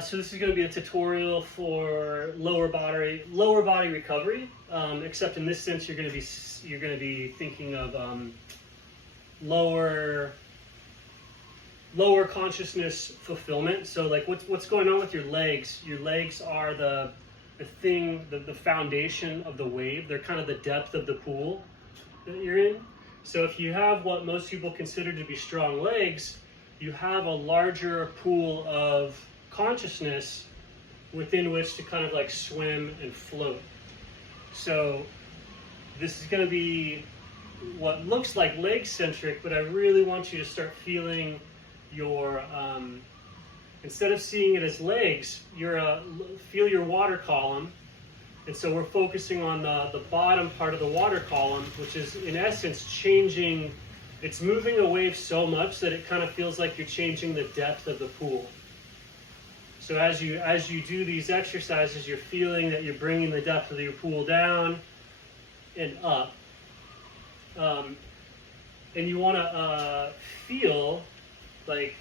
So this is going to be a tutorial for lower body recovery. Except in this sense, you're going to be thinking of lower consciousness fulfillment. So like what's going on with your legs? Your legs are the foundation of the wave. They're kind of the depth of the pool that you're in. So if you have what most people consider to be strong legs, you have a larger pool of consciousness within which to kind of like swim and float. So this is going to be what looks like leg centric, but I really want you to start feeling your instead of seeing it as legs, feel your water column. And so we're focusing on the bottom part of the water column, which is in essence changing. It's moving a wave so much that it kind of feels like you're changing the depth of the pool. So as you do these exercises, you're feeling that you're bringing the depth of your pool down and up. And you want to feel like,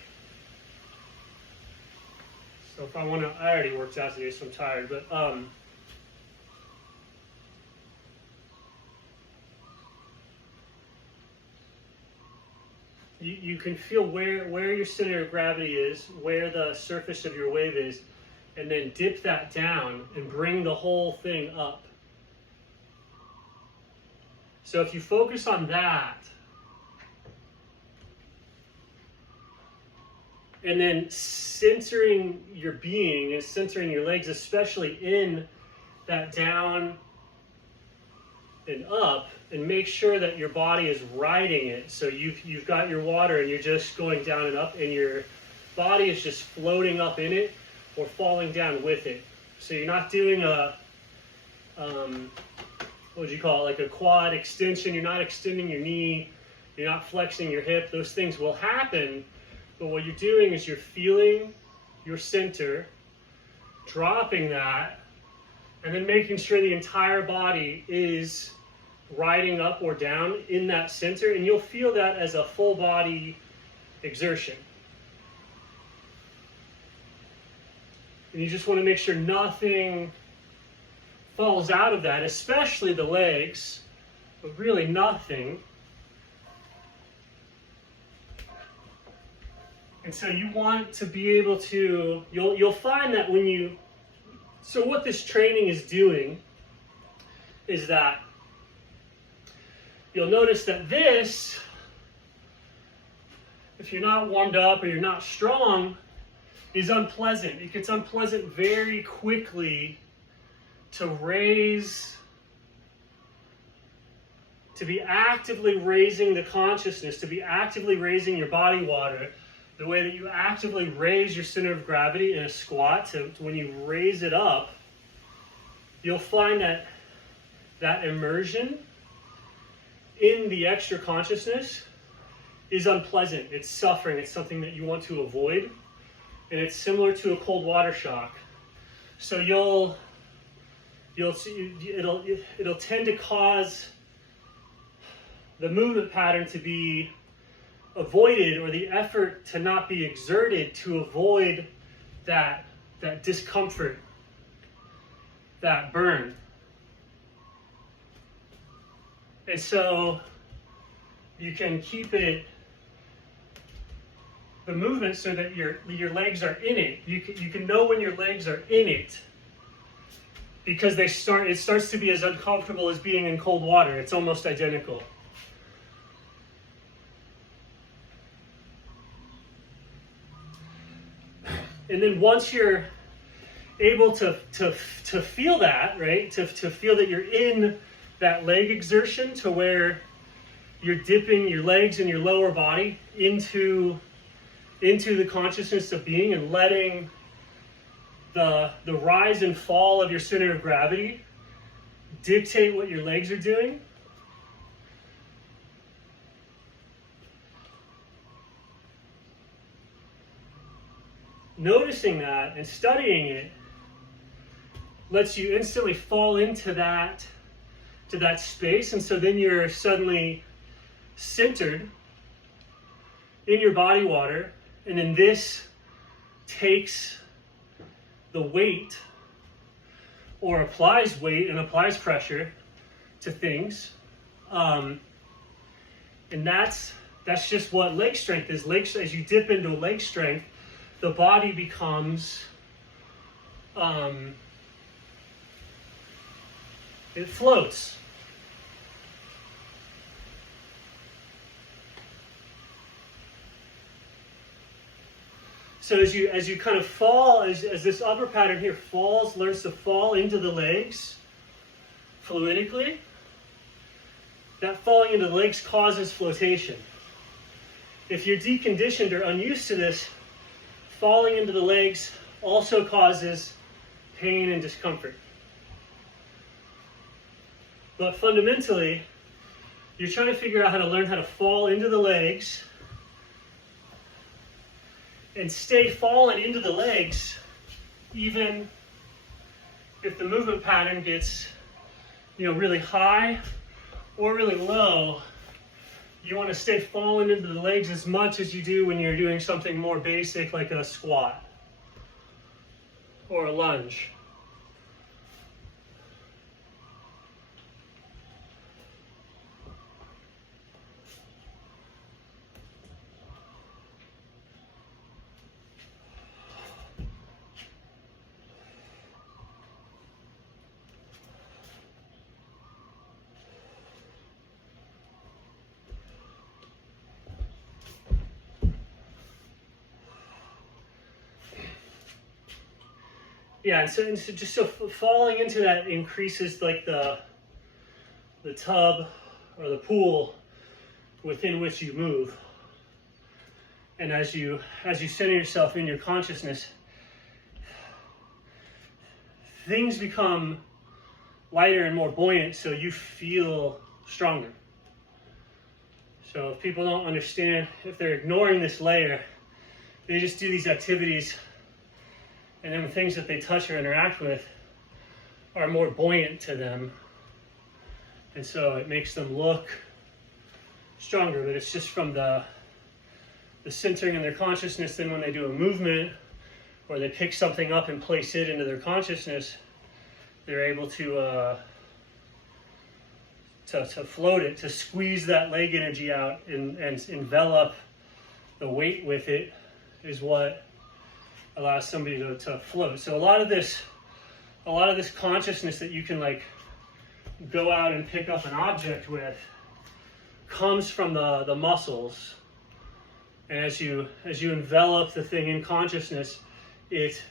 so if I already worked out today, so I'm tired, but you can feel where your center of gravity is, where the surface of your wave is, and then dip that down and bring the whole thing up. So if you focus on that, and then centering your being and centering your legs, especially in that down and up, and make sure that your body is riding it. So you've got your water and you're just going down and up, and your body is just floating up in it or falling down with it. So you're not doing a what would you call it, like a quad extension. You're not extending your knee, you're not flexing your hip. Those things will happen, but what you're doing is you're feeling your center, dropping that, and then making sure the entire body is riding up or down in that center, and you'll feel that as a full body exertion. And you just want to make sure nothing falls out of that, especially the legs, but really nothing. And so you want to be able to, you'll find that so what this training is doing is that you'll notice that this, if you're not warmed up or you're not strong, is unpleasant. It gets unpleasant very quickly to be actively raising the consciousness, to be actively raising your body water, the way that you actively raise your center of gravity in a squat. To when you raise it up, you'll find that immersion in the extra consciousness is unpleasant. It's suffering. It's something that you want to avoid. And it's similar to a cold water shock. So you'll see it'll tend to cause the movement pattern to be avoided, or the effort to not be exerted to avoid that discomfort, that burn. And so you can keep the movement so that your legs are in it. You can know when your legs are in it, because it starts to be as uncomfortable as being in cold water. It's almost identical. And then once you're able to feel that, right, to feel that you're in that leg exertion, to where you're dipping your legs and your lower body into the consciousness of being, and letting the rise and fall of your center of gravity dictate what your legs are doing. Noticing that and studying it lets you instantly fall into that space, and so then you're suddenly centered in your body water, And then this takes the weight, or applies weight and applies pressure to things. And that's just what leg strength is. As you dip into leg strength, the body becomes, it floats. So as you kind of fall, as this upper pattern here learns to fall into the legs fluidically, that falling into the legs causes flotation. If you're deconditioned or unused to this, falling into the legs also causes pain and discomfort. But fundamentally, you're trying to figure out how to learn how to fall into the legs and stay fallen into the legs even if the movement pattern gets, really high or really low. You want to stay fallen into the legs as much as you do when you're doing something more basic like a squat or a lunge. Yeah, and so falling into that increases like the tub or the pool within which you move. And as you center yourself in your consciousness, things become lighter and more buoyant, so you feel stronger. So if people don't understand, if they're ignoring this layer, they just do these activities, and then the things that they touch or interact with are more buoyant to them. And so it makes them look stronger, but it's just from the centering in their consciousness. Then when they do a movement or they pick something up and place it into their consciousness, they're able to float it, to squeeze that leg energy out and envelop the weight with it, is what allows somebody to float. So a lot of this consciousness that you can like go out and pick up an object with comes from the muscles. And as you envelop the thing in consciousness, it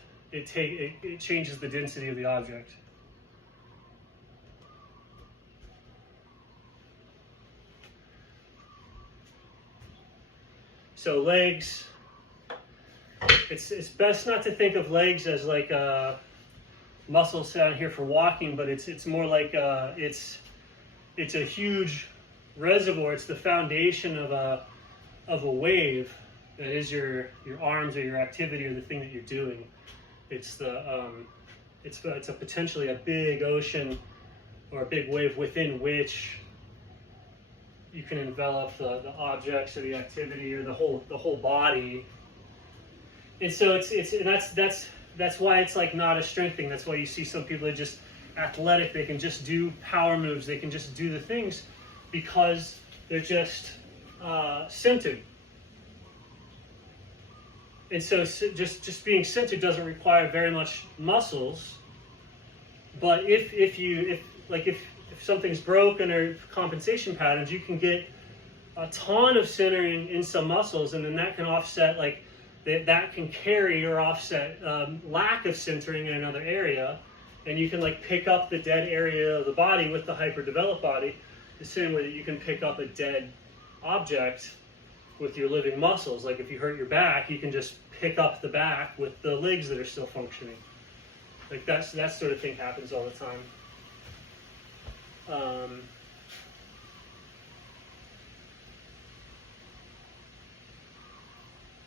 changes the density of the object. So legs, it's best not to think of legs as like muscles down here for walking, but it's more like it's a huge reservoir. It's the foundation of a wave that is your arms or your activity or the thing that you're doing. It's a potentially a big ocean or a big wave within which you can envelop the objects or the activity or the whole body. And so that's why it's like not a strength thing. That's why you see some people are just athletic. They can just do power moves. They can just do the things because they're just centered. And so just being centered doesn't require very much muscles. But if something's broken or compensation patterns, you can get a ton of centering in some muscles, and then that can offset, like that can carry or offset lack of centering in another area, and you can like pick up the dead area of the body with the hyperdeveloped body, the same way that you can pick up a dead object with your living muscles. Like if you hurt your back, you can just pick up the back with the legs that are still functioning. Like that sort of thing happens all the time.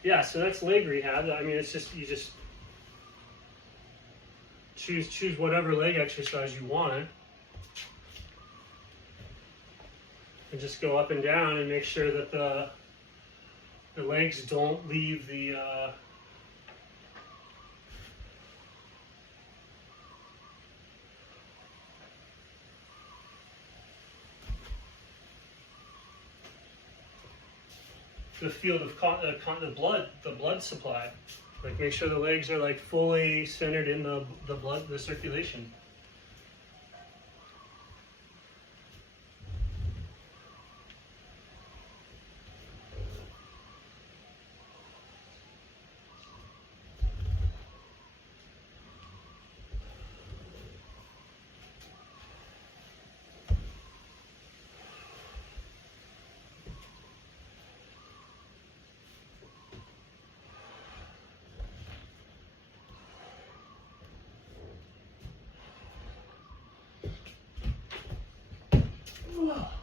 Yeah, so that's leg rehab. I mean, it's just you just choose whatever leg exercise you want, and just go up and down and make sure that the The legs don't leave the field of the blood supply. Like, make sure the legs are like fully centered in the blood, the circulation. Whoa.